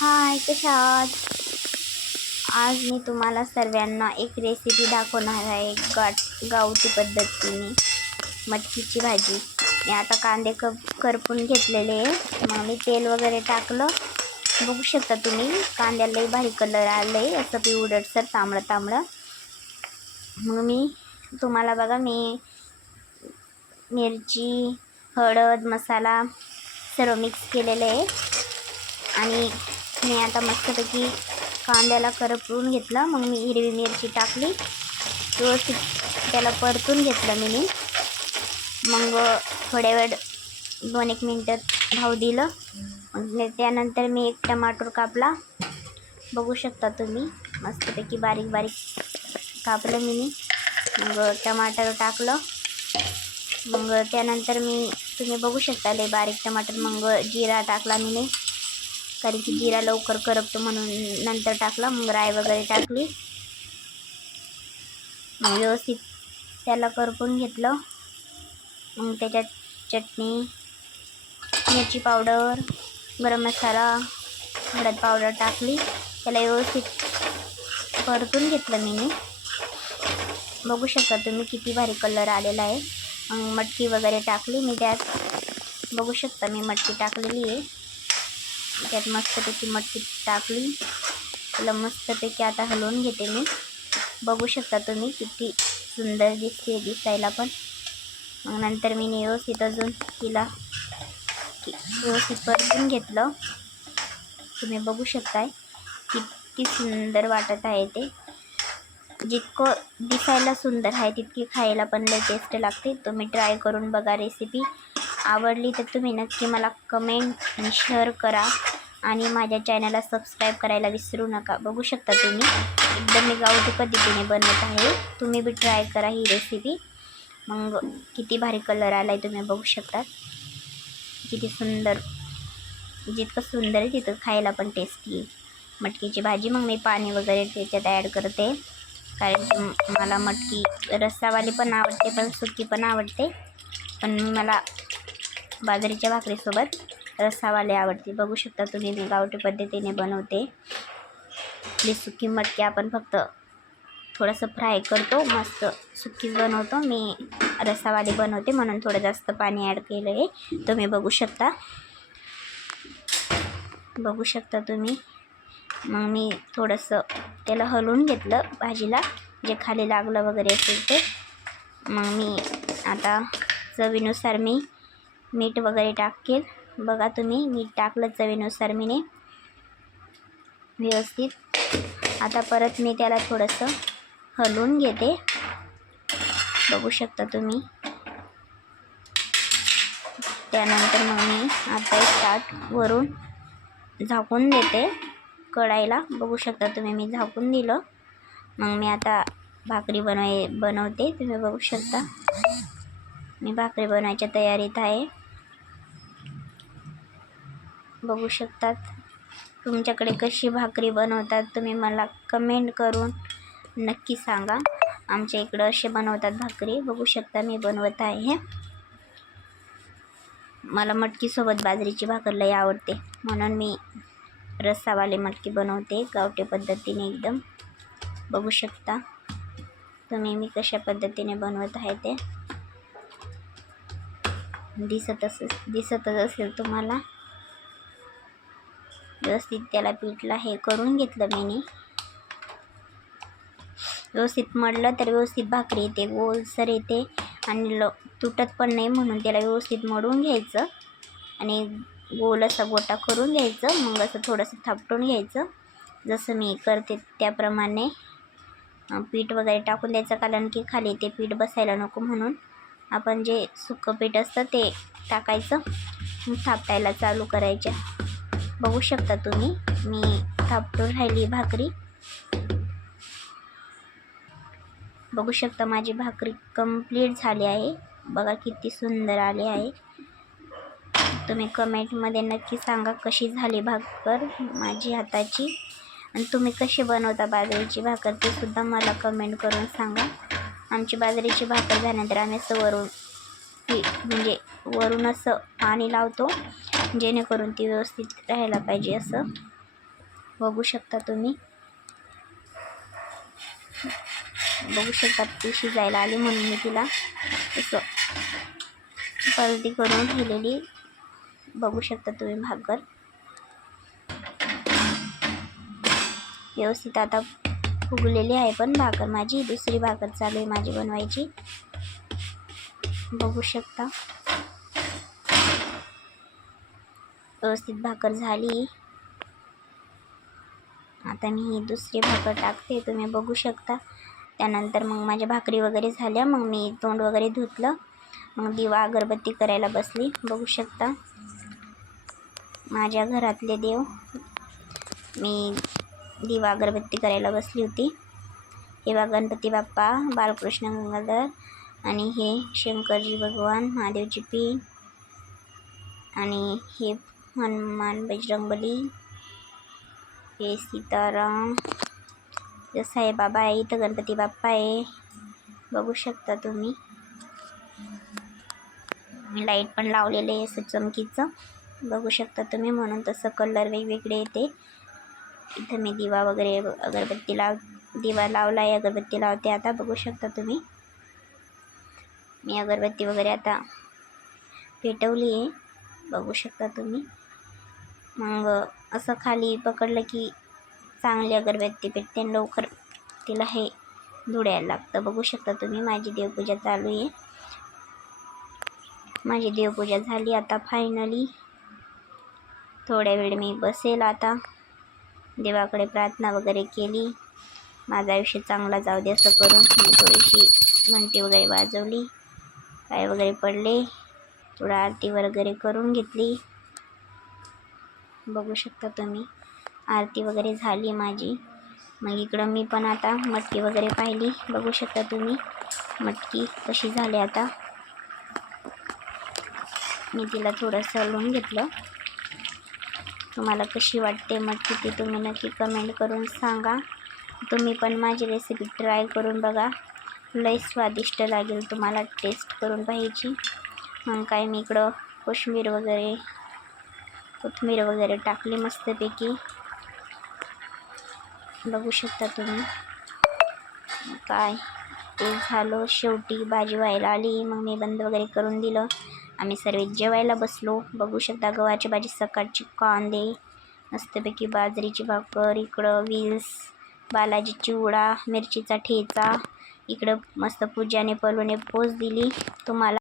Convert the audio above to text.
हाय कशा आज मी तुम्हाला सर्वांना एक रेसिपी दाखवणार आहे गाट गावठी पद्धतीने. मटकीची भाजी. मी आता कांदे क करपून घेतलेले आहे मग मी तेल वगैरे टाकलं. बघू शकता तुम्ही कांद्यालाही भारी कलर आलं आहे असं पिवडटसर तांबडं तांबडं. मग मी तुम्हाला बघा मी मिरची हळद मसाला सर्व मिक्स केलेलं आहे आणि मी आता मस्तपैकी कांद्याला करपवून घेतलं. मग मी हिरवी मिरची टाकली. व्यवस्थित त्याला परतून घेतलं मी मग थोड्या वेळ दोन एक मिनटं धाव दिलं. त्यानंतर मी एक टमाटर कापला. बघू शकता तुम्ही. मस्तपैकी बारीक बारीक कापलं मी मग टमाटर टाकलं. मग त्यानंतर मी तुम्ही बघू शकता लय बारीक टमाटर. मग जिरा टाकला मी कारण की जिरा लवकर करपतो म्हणून नंतर टाकला मग राय वगैरे टाकली. मग व्यवस्थित त्याला करपून घेतलं. मग त्याच्यात चटणी मिरची पावडर गरम मसाला हळद पावडर टाकली. त्याला व्यवस्थित परतून घेतलं मी. बघू शकता तुम्ही किती भारी कलर आलेला आहे. मग मटकी वगैरे टाकली मी त्यात. बघू शकता मी मटकी टाकलेली आहे. त्यात मस्तपैकी मटकी टाकली. तिला मस्तपैकी आता हलवून घेते मी. बघू शकता तुम्ही किती सुंदर दिसते दिसायला पण. मग नंतर मी व्यवस्थित अजून तिला व्यवस्थित परतून घेतलं. तुम्ही बघू शकताय किती सुंदर वाटत आहे ते. जितकं दिसायला सुंदर आहे तितकी खायला पण लय टेस्ट लागते. तुम्ही ट्राय करून बघा रेसिपी आवडली तर तुम्ही नक्की मला कमेंट आणि शेअर करा. आणि माझ्या चॅनलला सबस्क्राईब करायला विसरू नका. बघू शकता तुम्ही. एकदम मी गावठी पद्धतीने बनवत आहे. तुम्ही बी ट्राय करा ही रेसिपी मग किती भारी कलर आला आहे तुम्ही बघू शकता. किती सुंदर. जितकं सुंदर आहे तिथं खायला पण टेस्टी आहे. मटकीची भाजी मग मी पाणी वगैरे त्याच्यात ॲड करते. कारण मला मटकी रस्सावाली पण आवडते पण सुकी पण आवडते. पण मला बाजरीच्या भाकरीसोबत रस्सावाले आवडते. बघू शकता तुम्ही मी गावठी पद्धतीने बनवते. आपली सुकी मटकी आपण फक्त थोडंसं फ्राय करतो मस्त सुकीच बनवतो. मी रस्सावाली बनवते म्हणून थोडं जास्त पाणी ॲड केलं आहे. तुम्ही बघू शकता. बघू शकता तुम्ही. मग मी थोडंसं त्याला हलवून घेतलं भाजीला. जे खाली लागलं वगैरे असेल ते. मग मी आता चवीनुसार मी मीठ वगैरे टाकेल. बघा तुम्ही मीठ टाकलं चवीनुसार मीने. व्यवस्थित. आता परत मी त्याला थोडंसं हलवून घेते. बघू शकता तुम्ही. त्यानंतर मग मी आता एक ताट वरून झाकून देते कढाईला. बघू शकता तुम्ही मी झाकून दिलं. मग मी आता भाकरी बनवाय बनवते. तुम्ही बघू शकता. मी भाकरी बनवायच्या तयारीत आहे. बघू शकतात. तुमच्याकडे कशी भाकरी बनवतात तुम्ही मला कमेंट करून नक्की सांगा. आमच्या इकडं असे बनवतात भाकरी. बघू शकता मी बनवत आहे. मला मटकीसोबत बाजरीची भाकर लई आवडते. म्हणून मी रस्सावाले मटकी बनवते गावठी पद्धतीने एकदम. बघू शकता तुम्ही मी कशा पद्धतीने बनवत आहे ते. दिसत असेल दिसतच असेल तुम्हाला. व्यवस्थित त्याला पीठला हे करून घेतलं मी व्यवस्थित मळलं तर व्यवस्थित भाकरी येते गोलसर येते आणि ल तुटत पण नाही म्हणून त्याला व्यवस्थित मळून घ्यायचं आणि गोल असा गोटा करून घ्यायचं मग असं थोडंसं थापटून घ्यायचं. जसं मी करते त्याप्रमाणे पीठ वगैरे टाकून द्यायचं कारण की खाली ते पीठ बसायला नको म्हणून. आपण जे सुकं पीठ असतं ते टाकायचं थापटायला चालू करायच्या. बघू शकता तुम्ही. मी थापटून राहिली भाकरी. बघू शकता माझी भाकरी कंप्लीट झाली आहे. बघा किती सुंदर आली आहे. तुम्ही कमेंटमध्ये नक्की सांगा कशी झाली भाकर माझी हाताची. आणि तुम्ही कशी बनवता बाजरीची भाकर ते सुद्धा मला कमेंट करून सांगा. आमची बाजरीची भाकर झाल्यानंतर आम्ही असं वरून म्हणजे वरून असं पाणी लावतो. जेणेकरून ती व्यवस्थित राहायला पाहिजे असं बघू शकता तुम्ही. बघू शकता ती शिजायला आली म्हणून मी तिला असं पलटी करून ठेवलेली. बघू शकता तुम्ही भाकर व्यवस्थित आता फुगलेली आहे पण भाकर माझी. दुसरी भाकर चालू आहे माझी बनवायची. बघू शकता. व्यवस्थित भाकर झाली. आता मी ही दुसरी भाकर टाकते तुम्ही बघू शकता. त्यानंतर मग माझ्या भाकरी वगैरे झाल्या मग मी तोंड वगैरे धुतलं. मग दिवा अगरबत्ती करायला बसली बघू शकता. माझ्या घरातले देव. मी दिवा अगरबत्ती करायला बसली होती. हे बा गणपती बाप्पा बालकृष्ण गंगाधर आणि हे शंकरजी भगवान महादेवची पी आणि हे हनुमान बजरंगबली हे सीताराम जसं आहे बाबा आहे इथं गणपती बाप्पा आहे. बघू शकता तुम्ही. लाइट पण लावलेले आहे असं चमकीचं. बघू शकता तुम्ही म्हणून तसं कलर वेगवेगळे येते. इथं मी दिवा वगैरे अगरबत्ती लाव दिवा लावला आहे अगरबत्ती लावते आता. बघू शकता तुम्ही. मी अगरबत्ती वगैरे आता पेटवली आहे. बघू शकता तुम्ही. मग असं खाली पकडलं की चांगली अगरबत्ती पेटते आणि लवकर तिला हे धुडायला लागतं. बघू शकता तुम्ही माझी देवपूजा चालू आहे. माझी देवपूजा झाली आता फायनली थोड्या वेळ मी बसेल आता. देवाकडे प्रार्थना वगैरे केली. माझं आयुष्य चांगला जाऊ दे असं करून मी थोडीशी घंटी वगैरे वाजवली. पाय वगैरे पडले. थोडं आरती वगैरे करून घेतली. बघू शकता तुम्ही. आरती वगैरे झाली माझी. मग इकडं मी पण आता मटकी वगैरे पाहिली. बघू शकता तुम्ही. मटकी कशी झाली आता. मी तिला थोडंसं हलवून घेतलं. तुम्हाला कशी वाटते मटकी ती तुम्ही नक्की कमेंट करून सांगा. तुम्ही पण माझी रेसिपी ट्राय करून बघा. लई स्वादिष्ट लागेल तुम्हाला टेस्ट करून पाहिजे मग काय मी इकडं कोशिंबीर वगैरे कोथमीर वगैरे टाकली मस्तपैकी. बघू शकता तुम्ही. काय? ते झालं. शेवटी भाजी व्हायला आली. मग मी बंद वगैरे करून दिलं. आम्ही सर्व जेवायला बसलो. बघू शकता गव्हाची भाजी सकाळची कांदे मस्तपैकी बाजरीची भाकर इकडं विल्स बालाजी चिवडा मिरचीचा ठेचा. इकडं मस्त पूजाने पलूने पोच दिली. तुम्हाला